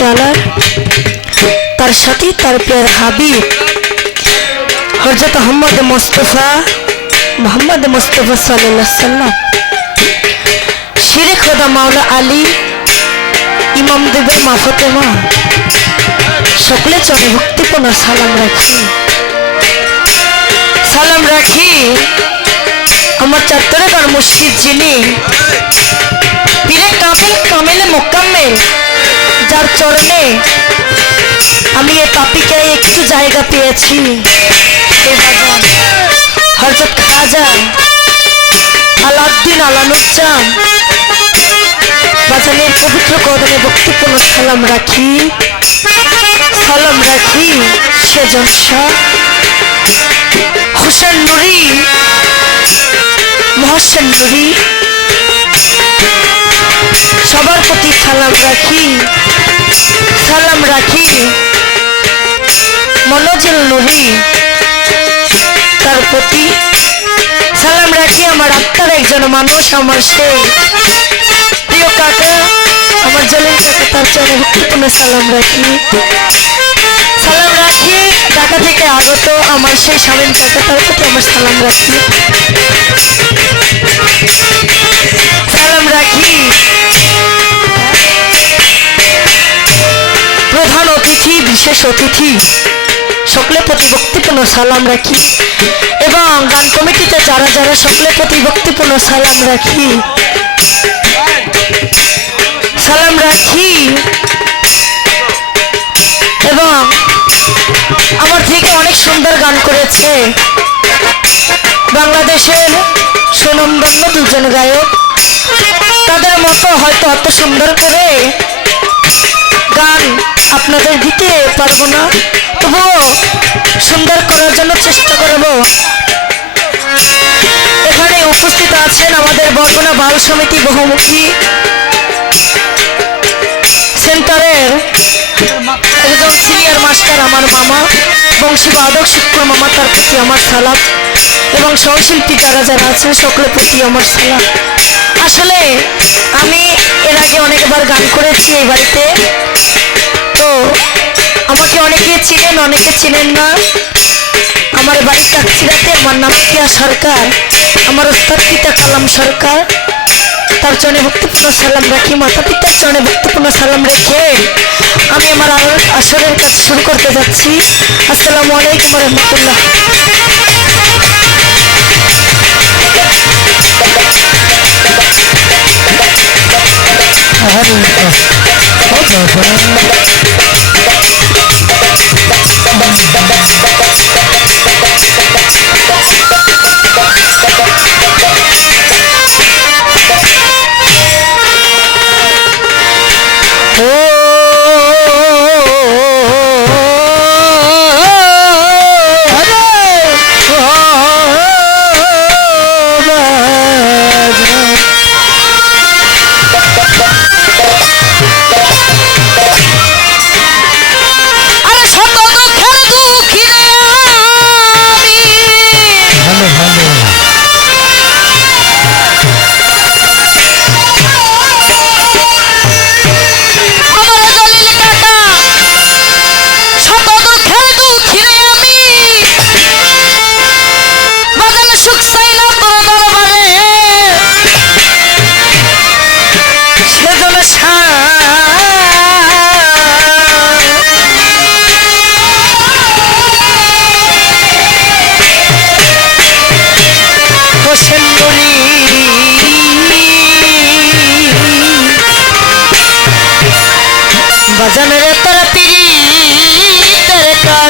তালার তার সাথে, তার পেয়ার হাবিব হজরত মোহাম্মদ মোস্তফা মোহাম্মদ মোস্তফা সাল্লাম শিরে খোদা মাওলা আলী, ইমাম দেবের মা ফতেমা, সকলে চলে ভক্তিপূর্ণ সালাম রাখি। সালাম রাখি আমার চাত্তরেকার মসজিদ যিনি, পীরে কামিল, কামেলে মোকাম্মেল যার চরণে আমি এ পাপিকে একটু জায়গা পেয়েছি। হজরত খাজা আলাউদ্দিন আলানুজ্জাম বাজানের পবিত্র কদমে বক্তিপূর্ণ সালাম রাখি। সালাম রাখি সেজন শাহ হোসেন নুরি, মহসেন নুরি সবার প্রতি সালাম রাখি। সালাম রাখি। মনোজল নুরি তার প্রতি সালাম রাখি আমার আত্মার একজন মানুষ আমার সেই প্রিয় কাকা, আমার জলের কাকা, তার চরণে ভক্তিপূর্ণ সালাম রাখি। সালাম রাখি, ঢাকা থেকে আগত আমার সেই স্বামীন কাকা, তার প্রতি আমার সালাম রাখি। সালাম রাখি। প্রধান অতিথি, বিশেষ অতিথি, সকলের প্রতি ভক্তিপূর্ণ সালাম রাখি। এবং গান কমিটিতে যারা যারা সকলের প্রতি ভক্তিপূর্ণ সালাম রাখি। সালাম রাখি। এবং আমার থেকে অনেক সুন্দর গান করেছে। বাংলাদেশের সুনন্দন্য দুজন গায়ক। তাদের মতো হয়তো অত সুন্দর করে গান আপনাদের দিতে পারব না। তবুও সুন্দর করার জন্য চেষ্টা করব। এখানে উপস্থিত আছেন আমাদের বরগুনা বাল সমিতি বহুমুখী সেন্টারের একজন সিনিয়র মাস্টার আমার মামা বংশী বাদক শুক্র মামা, তার প্রতি আমার সালাম এবং সহশিল্পী যারা যারা আছেন সকলের প্রতি আমার সালাম। আসলে আমি এর আগে অনেকবার গান করেছি এই বাড়িতে। তো, আমাকে অনেকে চিনেন অনেকে চিনেন না। আমার বাড়ি চাকচিরাতে আমার নাম কিয়া সরকার। আমার ওস্তাদ পিতা কালাম সরকার। তার চরণে ভক্তিপূর্ণ সালাম রাখি, মাতা পিতার চরণে ভক্তিপূর্ণ সালাম রেখে আমি আমার আসরের কাজ শুরু করতে যাচ্ছি। আসসালামু আলাইকুম রহমতুল্লাহ। আরে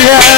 Yeah.